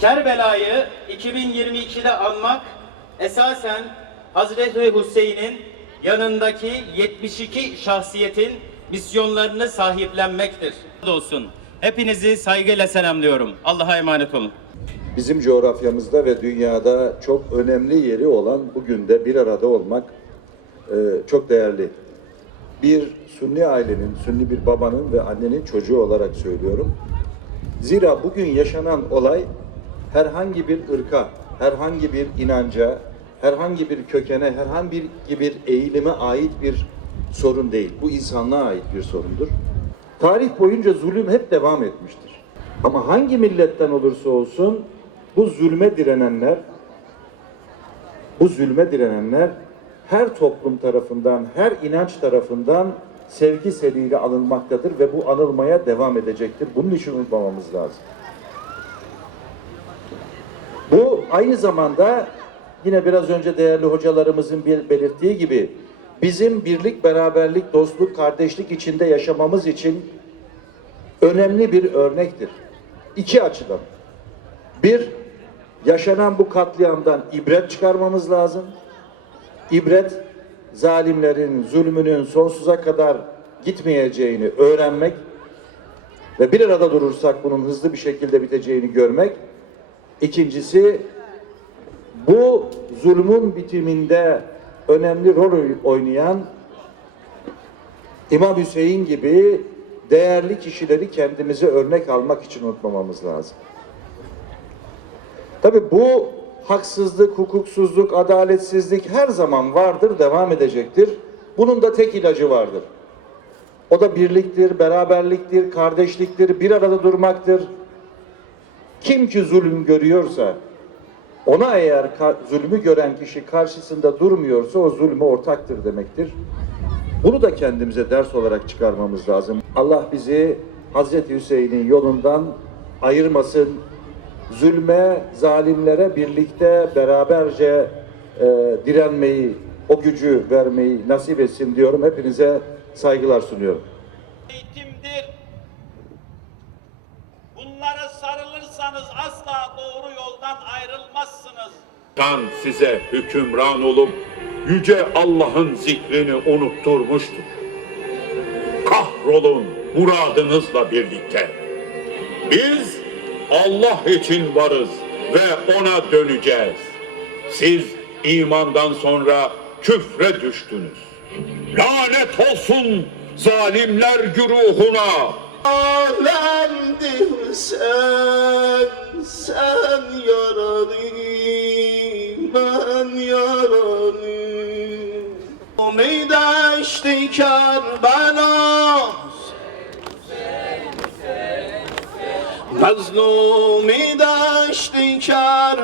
Kerbela'yı 2022'de anmak esasen Hazreti Hüseyin'in yanındaki 72 şahsiyetin misyonlarını sahiplenmektir. Olsun. Hepinizi saygıyla selamlıyorum. Allah'a emanet olun. Bizim coğrafyamızda ve dünyada çok önemli yeri olan bugün de bir arada olmak e, çok değerli. Bir Sünni ailenin, Sünni bir babanın ve annenin çocuğu olarak söylüyorum. Zira bugün yaşanan olay herhangi bir ırka, herhangi bir inanca, herhangi bir kökene, herhangi bir eğilime ait bir sorun değil. Bu insanlığa ait bir sorundur. Tarih boyunca zulüm hep devam etmiştir. Ama hangi milletten olursa olsun bu zulme direnenler, bu zulme direnenler her toplum tarafından, her inanç tarafından sevgi seliyle anılmaktadır ve bu anılmaya devam edecektir. Bunun için unutmamamız lazım. Bu aynı zamanda yine biraz önce değerli hocalarımızın bir belirttiği gibi bizim birlik, beraberlik, dostluk, kardeşlik içinde yaşamamız için önemli bir örnektir. İki açıdan. Bir, yaşanan bu katliamdan ibret çıkarmamız lazım. İbret, zalimlerin zulmünün sonsuza kadar gitmeyeceğini öğrenmek ve bir arada durursak bunun hızlı bir şekilde biteceğini görmek. İkincisi, bu zulmün bitiminde önemli rol oynayan İmam Hüseyin gibi değerli kişileri kendimize örnek almak için unutmamamız lazım. Tabi bu haksızlık, hukuksuzluk, adaletsizlik her zaman vardır, devam edecektir. Bunun da tek ilacı vardır. O da birliktir, beraberliktir, kardeşliktir, bir arada durmaktır. Kim ki zulüm görüyorsa, ona eğer zulmü gören kişi karşısında durmuyorsa o zulme ortaktır demektir. Bunu da kendimize ders olarak çıkarmamız lazım. Allah bizi Hazreti Hüseyin'in yolundan ayırmasın. Zulme, zalimlere birlikte beraberce e, direnmeyi, o gücü vermeyi nasip etsin diyorum. Hepinize saygılar sunuyorum. eğitimdir. Bunlara sarılırsanız asla doğru yoldan ayrılmazsınız. Tan size hükümran olup yüce Allah'ın zikrini unutturmuştur. Kahrolun muradınızla birlikte. Biz Allah için varız ve ona döneceğiz. Siz imandan sonra küfre düştünüz. Lanet olsun zalimler güruhuna. alemdir sen, sen yaralı, ben yaralı. Umide işte Kerbela, بزنو می داشتین کرد